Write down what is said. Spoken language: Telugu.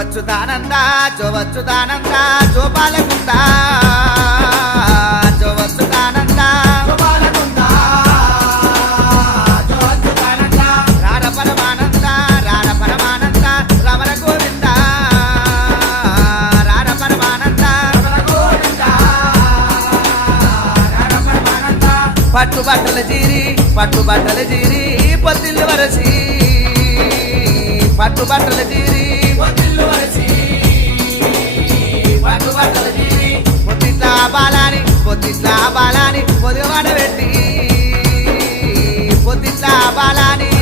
వచ్చుతానంద జో బాలకుంట జో వచ్చుతానంద రార పరమానంద రమణ గోవింద రార పరమానంద పట్టుబట్టల జీరి పొద్దిల్లు వరసి పట్టుబట్టల జీరి పొద్దిట్లా బాలాని పొదివాడ పెట్టి పొద్దిట్లా బాలాని